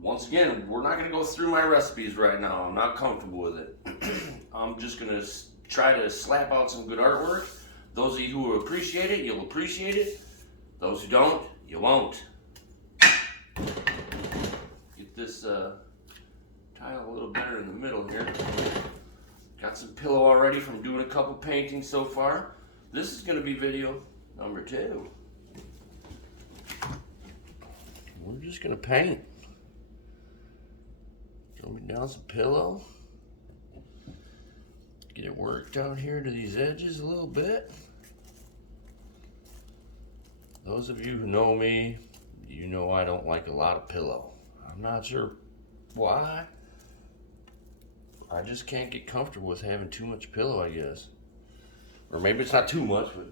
Once again, we're not going to go through my recipes right now. I'm not comfortable with it. I'm just going to try to slap out some good artwork. Those of you who appreciate it, you'll appreciate it. Those who don't, you won't. Get this tile a little better in the middle here. Got some pillow already from doing a couple paintings so far. This is going to be video number 2. We're just going to paint. Throw me down some pillow. Get it worked out here to these edges a little bit. Those of you who know me, you know I don't like a lot of pillow. I'm not sure why. I just can't get comfortable with having too much pillow, I guess. Or maybe it's not too much, but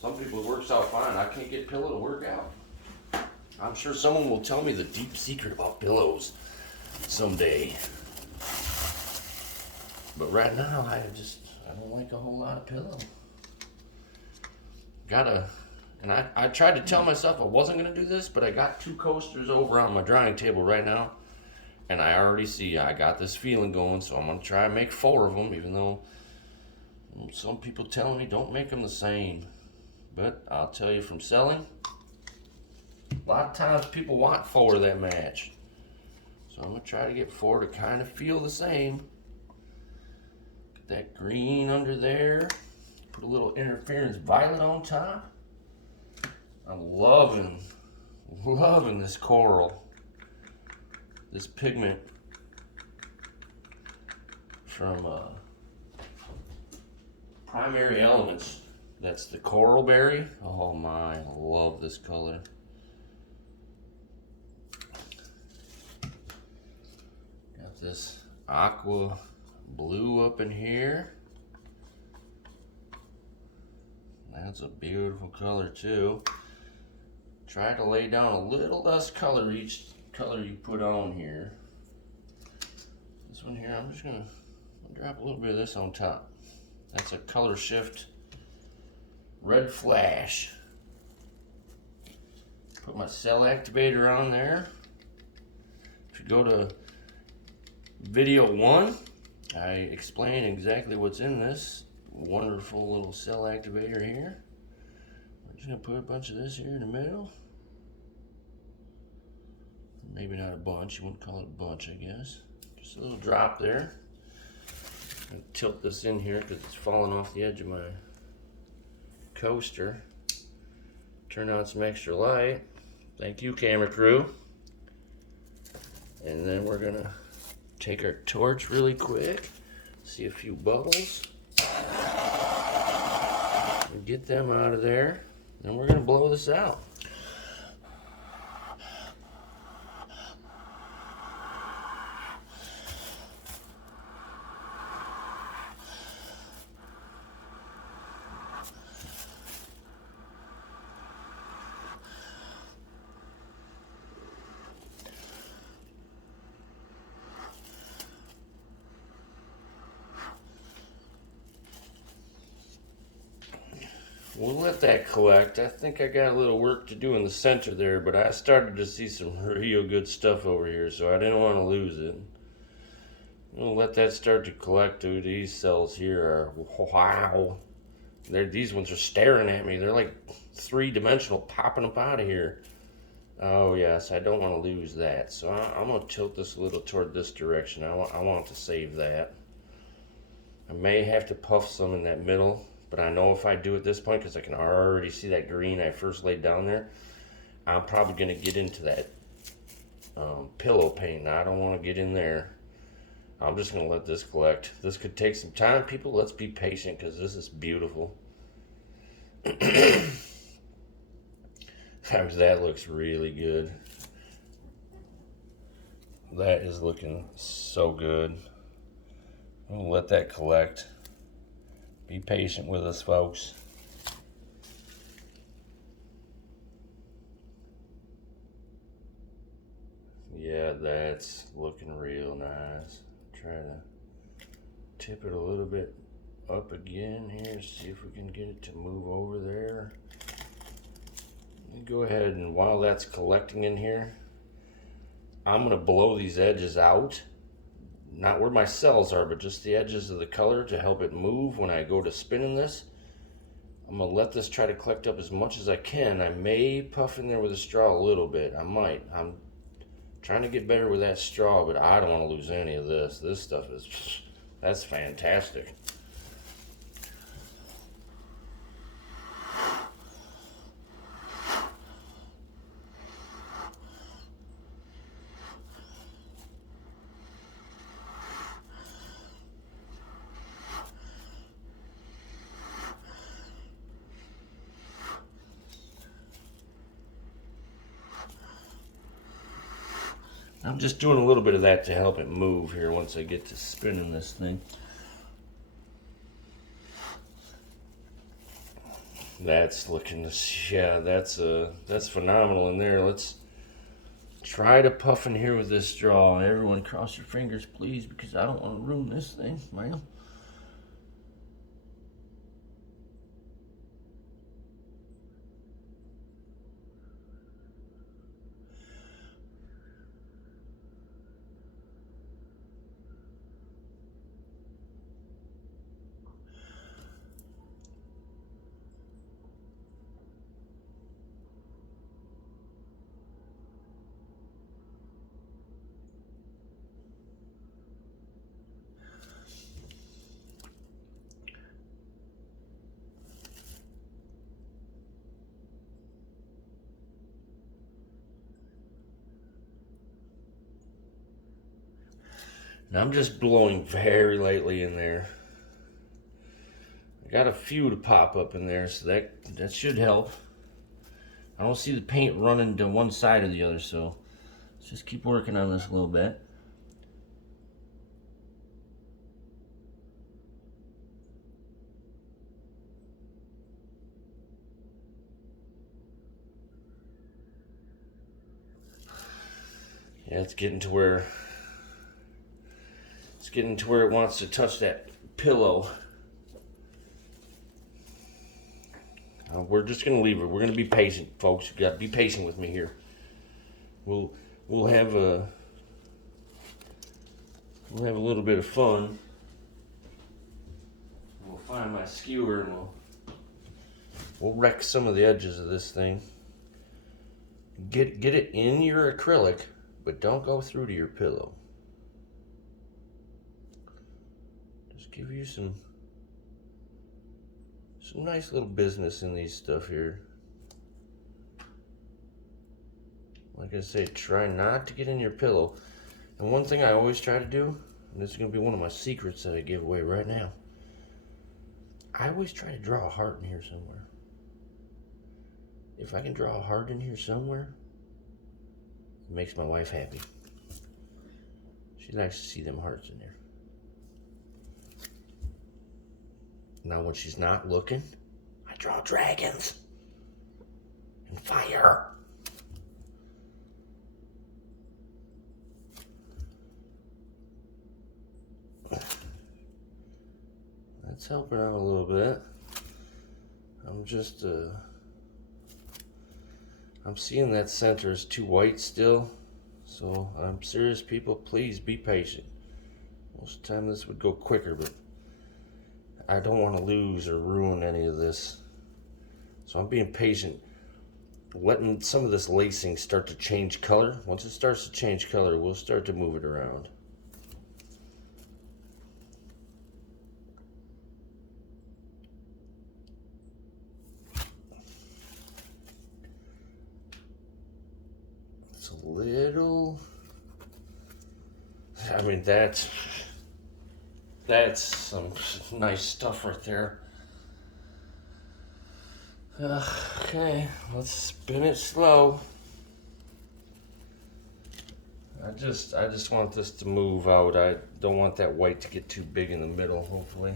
some people it works out fine. I can't get pillow to work out. I'm sure someone will tell me the deep secret about pillows someday. But right now, I don't like a whole lot of pillow. And I tried to tell myself I wasn't gonna do this, but I got 2 coasters over on my drying table right now. And I already see I got this feeling going, so I'm gonna try and make 4 of them, even though some people tell me don't make them the same. But I'll tell you from selling, a lot of times people want 4 that match. So I'm gonna try to get 4 to kind of feel the same. Get that green under there. Put a little interference violet on top. I'm loving this coral. This pigment from Primary Elements. That's the coral berry. Oh my, I love this color. Got this aqua blue up in here. That's a beautiful color too. Try to lay down a little less color each color you put on here. This one here, I'm just gonna drop a little bit of this on top. That's a color shift red flash. Put my cell activator on there. If you go to video 1, I explain exactly what's in this wonderful little cell activator here. I'm just gonna put a bunch of this here in the middle. Maybe not a bunch, you wouldn't call it a bunch, I guess. Just a little drop there. I'm gonna tilt this in here because it's falling off the edge of my coaster. Turn on some extra light. Thank you, camera crew. And then we're gonna take our torch really quick, see a few bubbles. And get them out of there. Then we're gonna blow this out. We'll let that collect. I think I got a little work to do in the center there, but I started to see some real good stuff over here, so I didn't want to lose it. We'll let that start to collect. Dude, these cells here are, wow. These ones are staring at me. They're like 3-dimensional, popping up out of here. Oh yes, I don't want to lose that. So I'm going to tilt this a little toward this direction. I want to save that. I may have to puff some in that middle. But I know if I do at this point, because I can already see that green I first laid down there, I'm probably going to get into that pillow paint. Now, I don't want to get in there. I'm just going to let this collect. This could take some time, people. Let's be patient because this is beautiful. That looks really good. That is looking so good. I'm going to let that collect. Be patient with us, folks. Yeah, that's looking real nice. Try to tip it a little bit up again here, see if we can get it to move over there. Go ahead, and while that's collecting in here, I'm gonna blow these edges out. Not where my cells are, but just the edges of the color to help it move when I go to spinning this. I'm gonna let this try to collect up as much as I can. I may puff in there with a straw a little bit. I might. I'm trying to get better with that straw, but I don't want to lose any of this. This stuff is, that's fantastic. I'm just doing a little bit of that to help it move here once I get to spinning this thing. That's looking, yeah, that's phenomenal in there. Let's try to puff in here with this straw. Everyone cross your fingers, please, because I don't want to ruin this thing, man. And I'm just blowing very lightly in there. I got a few to pop up in there, so that should help. I don't see the paint running to one side or the other, so let's just keep working on this a little bit. Yeah, it's getting to where it wants to touch that pillow. We're just gonna leave it. We're gonna be patient, folks. You gotta be patient with me here. We'll have a little bit of fun. We'll find my skewer and we'll wreck some of the edges of this thing. Get it in your acrylic, but don't go through to your pillow. Just give you some nice little business in these stuff here. Like I say, try not to get in your pillow. And one thing I always try to do, and this is going to be one of my secrets that I give away right now, I always try to draw a heart in here somewhere. If I can draw a heart in here somewhere, it makes my wife happy. She likes to see them hearts in there. Now when she's not looking, I draw dragons and fire. That's helping out a little bit. I'm just, I'm seeing that center is too white still. So I'm serious, people, please be patient. Most of the time this would go quicker, but I don't want to lose or ruin any of this. So I'm being patient, letting some of this lacing start to change color. Once it starts to change color, we'll start to move it around. It's a little, I mean, that's some nice stuff right there. Okay, let's spin it slow. I just want this to move out. I don't want that white to get too big in the middle, hopefully.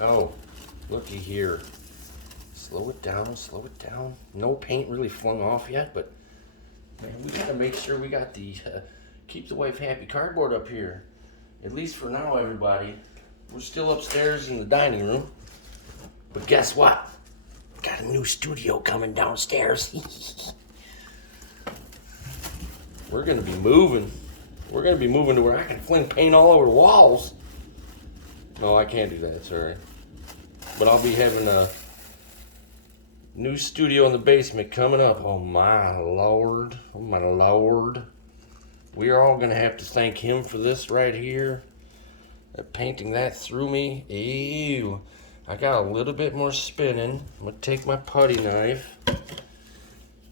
Oh, looky here. Slow it down, slow it down. No paint really flung off yet, but man, we gotta make sure we got the keep the wife happy cardboard up here. At least for now, everybody. We're still upstairs in the dining room. But guess what? Got a new studio coming downstairs. We're gonna be moving. We're gonna be moving to where I can fling paint all over the walls. No, I can't do that, sorry. But I'll be having a new studio in the basement coming up. Oh my lord. Oh my lord. We are all gonna have to thank him for this right here. Painting that through me. Ew. I got a little bit more spinning. I'm gonna take my putty knife.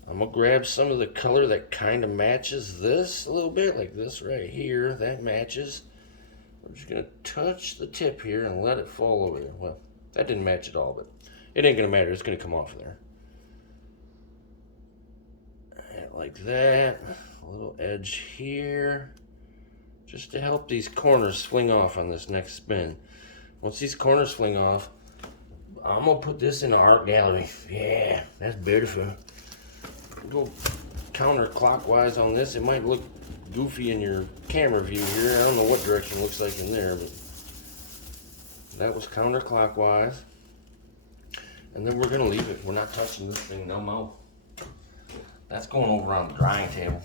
I'm gonna grab some of the color that kind of matches this a little bit, like this right here. That matches. I'm just gonna touch the tip here and let it fall over there. Well, that didn't match at all, but it ain't gonna matter. It's gonna come off there. Like that. A little edge here. Just to help these corners fling off on this next spin. Once these corners fling off, I'm gonna put this in the art gallery. Yeah, that's beautiful. Go counterclockwise on this. It might look goofy in your camera view here. I don't know what direction it looks like in there, but that was counterclockwise. And then we're gonna leave it. We're not touching this thing no more. That's going over on the drying table.